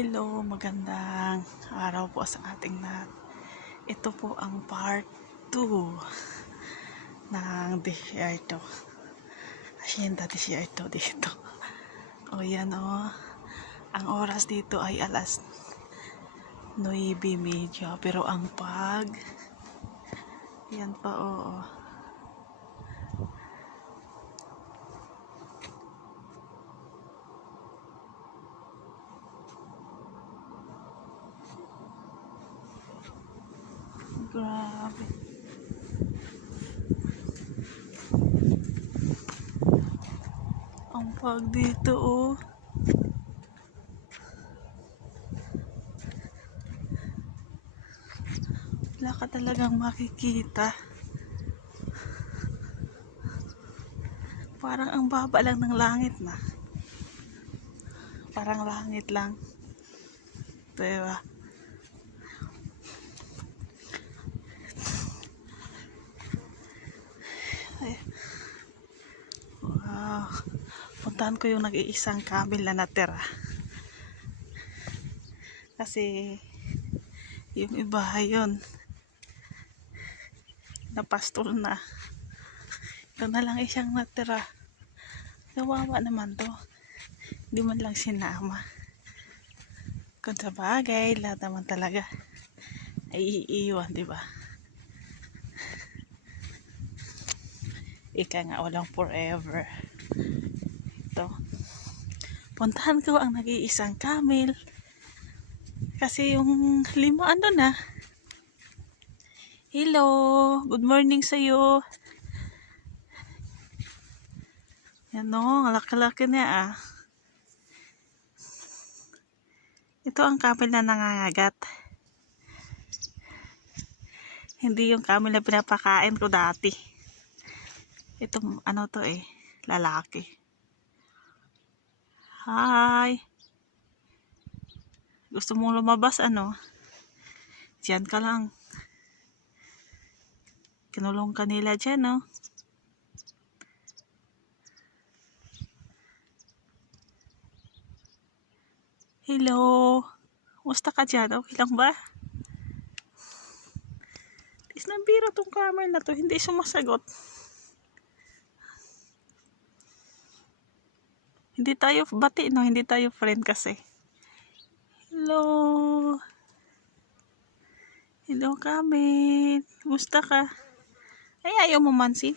Hello, magandang araw po sa ating lahat. Ito po ang part 2 ng desierto. Hacienda desierto dito. O yan o. Ang oras dito ay alas 9.30 pero ang pag yan pa oo. Grabe. Ang pag dito oh. Wala ka talagang makikita. Parang ang baba lang ng langit na. Parang langit lang. Diba? Puntahan ko yung nag-iisang camel na natira. Kasi yung iba yun napastol na. Ito na lang isang natira. Kawawa naman to. Hindi man lang sinama. Kung sa bagay, lahat naman talaga ay iiwan, di ba? Ika nga, walang forever. Puntahan ko ang nag-iisang camel. Kasi yung lima ano na. Hello, good morning sa'yo. Yan o, ang laki-laki niya ah. Ito ang camel na nangangagat. Hindi yung camel na pinapakain ko dati. Itong ano to eh, lalaki. Hi! Gusto mong lumabas ano? Diyan ka lang. Kinulong ka nila dyan, no? Hello! Musta ka dyan? Okay lang ba? Is nabira tong camera na to. Hindi sumasagot. Hindi tayo bati, no? Hindi tayo friend kasi. Hello! Hello, Kamit. Musta ka? Ay, ayaw mo mansin.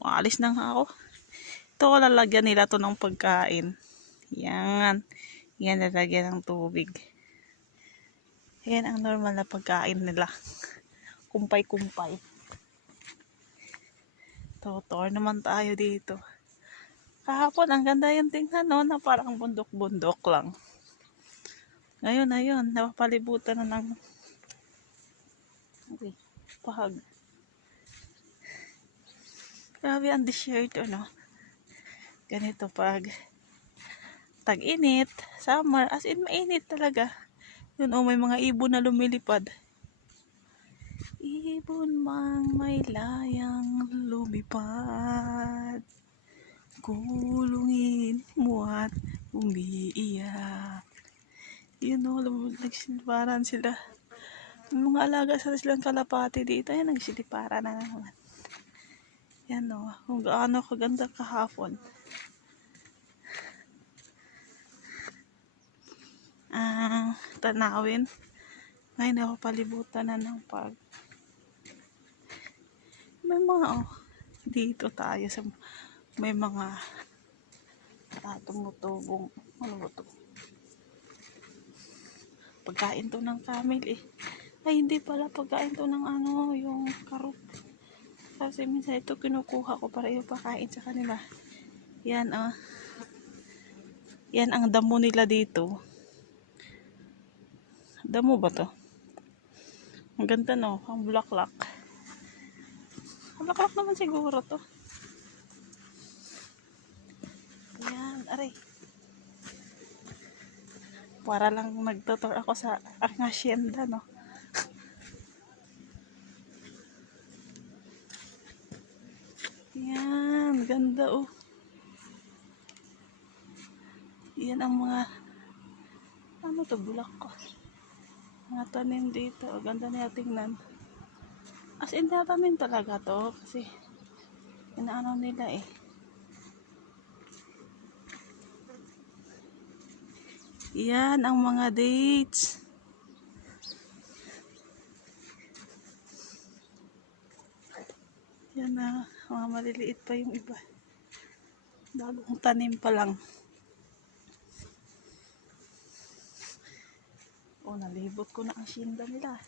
Maalis na ako. Ito, lalagyan nila to ng pagkain. Yan. Yan, lalagyan ng tubig. Yan ang normal na pagkain nila. Kumpay-kumpay. Totor naman tayo dito. Kahapon, ang ganda yung tingnan, no? Na parang bundok-bundok lang. Ngayon, ayun, napapalibutan na ng okay, pahag. Grabe ang desierto, no? Ganito pag tag-init, summer, as in mainit talaga. Yun, oh, may mga ibon na lumilipad. Ibon mang may layang lumipad. Kulungin mo at umiiyak. Yun o, nagsiliparan sila. May mga alaga sa silang kalapati dito. Yan, nagsiliparan na naman. Yan o, kung gaano kaganda kahapon. Ah, tanawin. Ngayon ako palibutan na ng pag. May mga oh, dito tayo sa may mga ah, tumutubong ano ba to? Pagkain to ng eh. Ay, hindi pala pagkain to ng ano, yung karot. Kasi minsan ito kinukuha ko para ipakain sa kanila. Yan ah. Yan ang damo nila dito. Damo ba to? Ang ganda no, ang bulaklak. Bulaklak naman siguro to. Aray. Para lang nagtutor ako sa ang hacienda, no? Yan, ganda oh. Yan ang mga Ano to, bulak ko. Mga tanim dito. Ganda na tingnan. As in, tanim talaga to. Kasi, inaano nila eh. Yan ang mga dates. Yan na, mga maliliit pa yung iba. Bagong tanim pa lang. Oh, nalibot ko na ang shinda nila.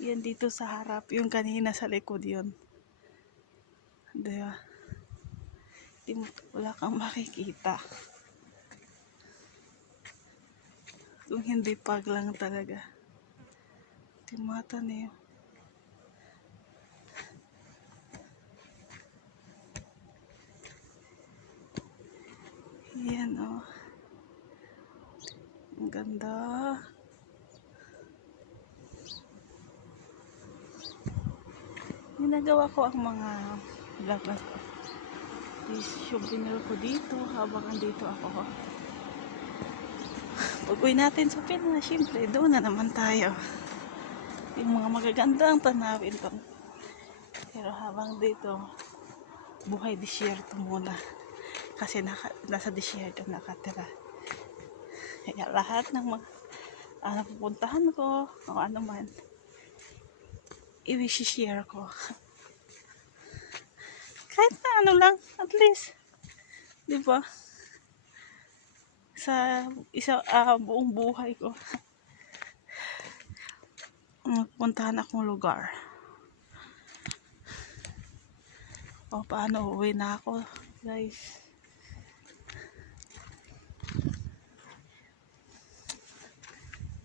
Yan dito sa harap. Yung kanina sa likod yun. Diba? Mo, wala kang makikita. Kung hindi pag lang talaga. Timata niyo. Yan oh. Ang ganda. Ginagawa ko ang mga vlog na souvenir ko dito habang andito ako. Pag uwi natin sa Pinas, syempre, doon na naman tayo. Yung mga magagandang tanawin ko. Pero habang dito, buhay disyerto muna. Kasi naka, nasa disyerto nakatira. Kaya lahat ng mga ano pupuntahan ko, o ano man, i-share ko. Kahit na ano lang, at least, di ba? Sa isa, ah, buong buhay ko. Puntahan akong lugar. O, paano uwi na ako, guys?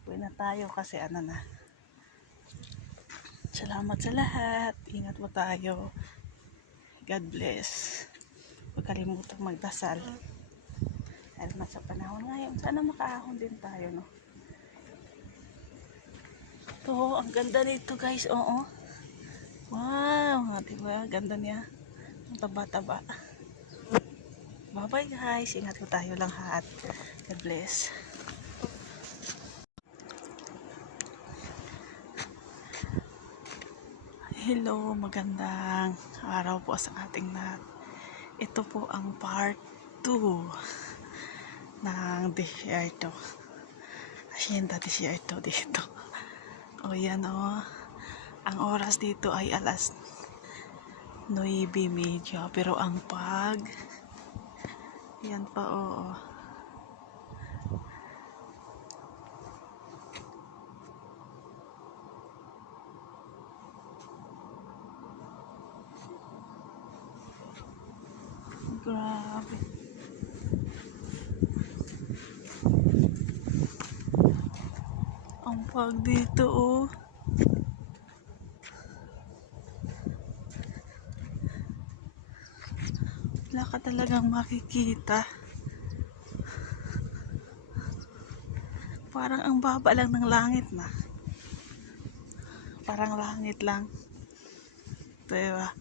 Uwi na tayo kasi ano na. Salamat sa lahat. Ingat mo tayo. God bless. Huwag kalimutang magdasal. Dahil na sa panahon ngayon, sana makaahon din tayo, no? Ito, ang ganda nito, guys. Oo. Wow, diba? Ganda niya. Ang taba-taba. Bye-bye, guys. Ingat po tayo lang lahat. God bless. Hello, magandang araw po sa ating lahat. Ito po ang part 2 ng desierto. Hacienda desierto dito. O yan o. Ang oras dito ay alas 9.30 pero ang pag yan pa oo. Grabe. Pag dito oh. Wala ka talagang makikita. Parang ang baba lang ng langit na. Parang langit lang. Diba?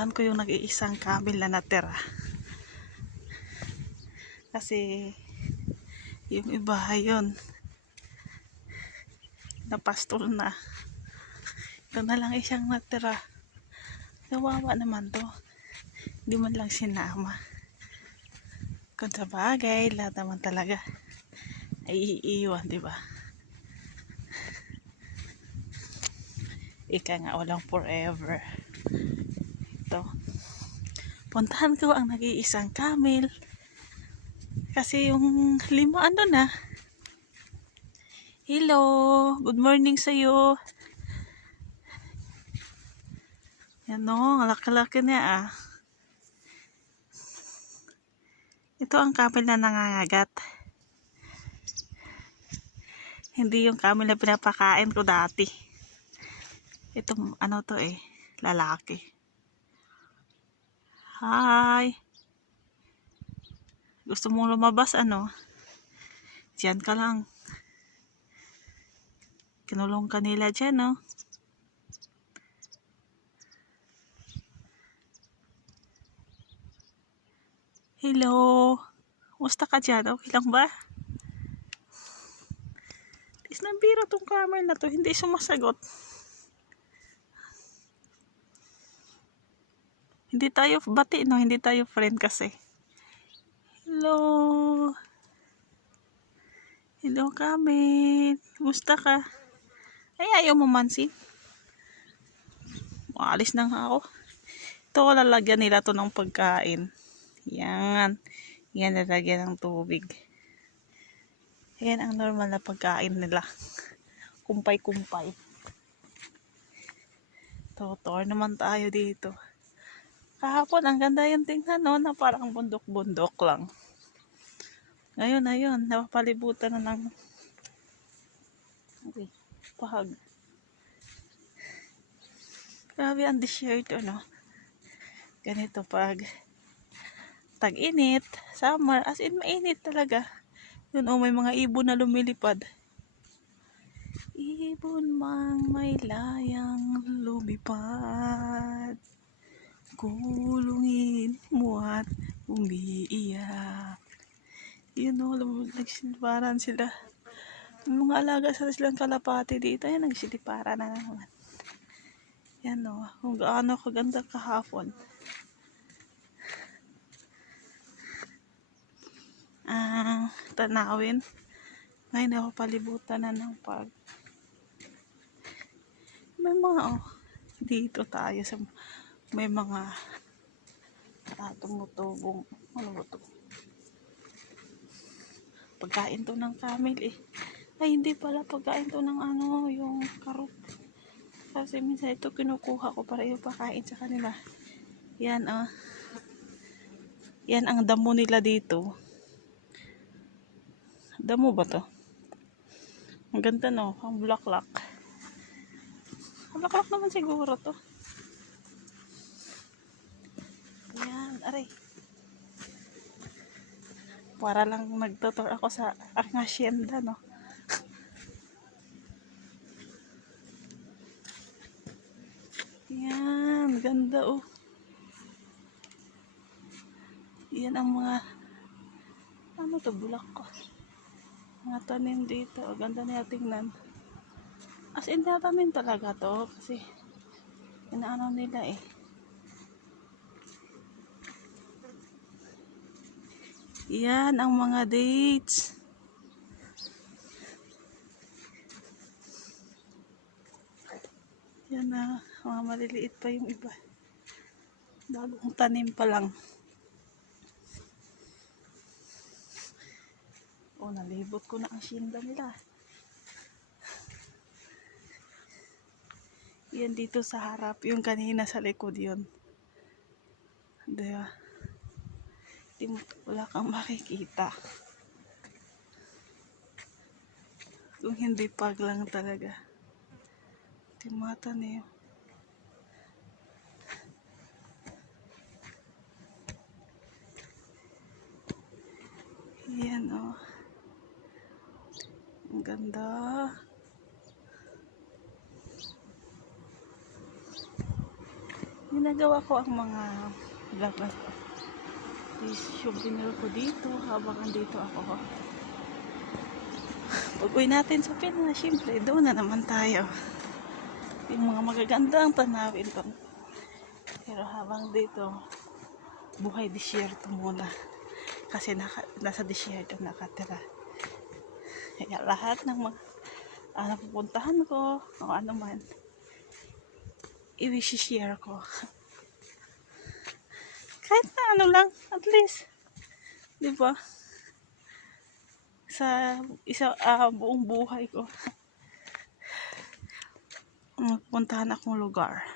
Puntahan ko yung nag-iisang camel na natira. Kasi yung iba yun napastol na. Ito na lang isang natira. Kawawa naman to. Hindi man lang sinama. Kung sa bagay, lahat naman talaga ay iiwan, di ba? Ika nga, walang forever. Ito. Puntahan ko ang nag-iisang camel. Kasi yung lima ano na. Hello, good morning sa'yo. Yan o, ang laki-laki niya ah. Ito ang camel na nangangagat. Hindi yung camel na pinapakain ko dati. Itong ano to eh, lalaki. Hi! Gusto mong lumabas ano? Diyan ka lang. Kinulong kanila dyan, no? Hello? Musta ka dyan? Okay lang ba? Is nabira tong camera na to, hindi sumasagot. Hindi tayo bati, no? Hindi tayo friend kasi. Hello? Hello, Kamit. Musta ka? Ay, ayaw mo mansin. Maalis na ako. Ito, lalagyan nila to ng pagkain. Yan. Yan, lalagyan ng tubig. Yan ang normal na pagkain nila. Kumpay-kumpay. Totor naman tayo dito. Kahapon, ang ganda yung tingnan, no? Na parang bundok-bundok lang. Ngayon, ayun, napapalibutan na ng okay, pahag. Grabe ang desierto, no? Ganito pag tag-init, summer, as in mainit talaga. Yun, oh, may mga ibon na lumilipad. Ibon mang may layang lumipad. Kulungin mo at umiiyak. Yun o, nagsiliparan sila. Yung mga alaga sa silang kalapati dito, yan nagsiliparan na naman. Yan o, kung gaano kaganda kahapon. Ah, tanawin. Ngayon ako palibutan na ng pag. May mga oh, dito tayo sa may mga ah, tumutubong ano ba to? Pagkain to ng eh. Ay hindi pala pagkain to ng ano yung karot. Kasi minsan ito kinukuha ko para ipakain sa kanila. Yan ah. Yan ang damo nila dito. Damo ba to? Ang ganda no, ang bulaklak. Bulaklak naman siguro to. Yan, aray. Para lang nagtutor ako sa aking hacienda, no? Yan, ganda oh. Yan ang mga ano to, bulak ko. Mga tanim dito. Ang ganda niya tingnan. As in, tanim talaga to. Kasi, inaano nila eh. Yan ang mga dates. Yan na, mga maliliit pa yung iba. Bagong tanim pa lang. O, nalibot ko na ang shinda nila. Yan dito sa harap. Yung kanina sa likod yun. Diba? Mo, wala kang makikita. Kung hindi pag lang talaga. Timata niyo. Yan oh. Ang ganda. Ginagawa ko ang mga vlog na souvenir ko dito habang andito ako. Pag natin sa Pinas, syempre doon na naman tayo. Yung mga magagandang tanawin to. Pero habang dito, buhay disyerto muna. Kasi naka, nasa disyerto nakatira. Kaya lahat ng mga ano, pupuntahan ko, o ano man, i-share ko. Kahit na ano lang, at least, di ba? Sa isa, ah, buong buhay ko. Magpuntahan akong lugar.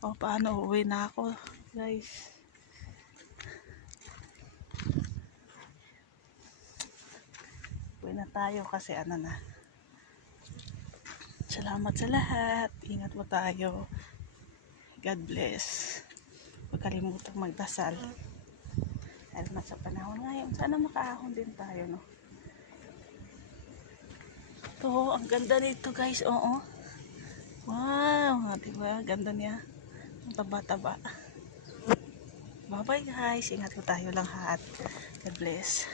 O, paano uwi na ako, guys. Uwi na tayo kasi ano na. Salamat sa lahat. Ingat mo tayo. God bless. Huwag kalimutang magdasal. Dahil sa panahon ngayon, sana makaahon din tayo, no? Ito, ang ganda nito guys. Oo. Wow, diba? Ganda niya. Ang taba-taba. Bye-bye guys. Ingat ko tayo lang lahat. God bless.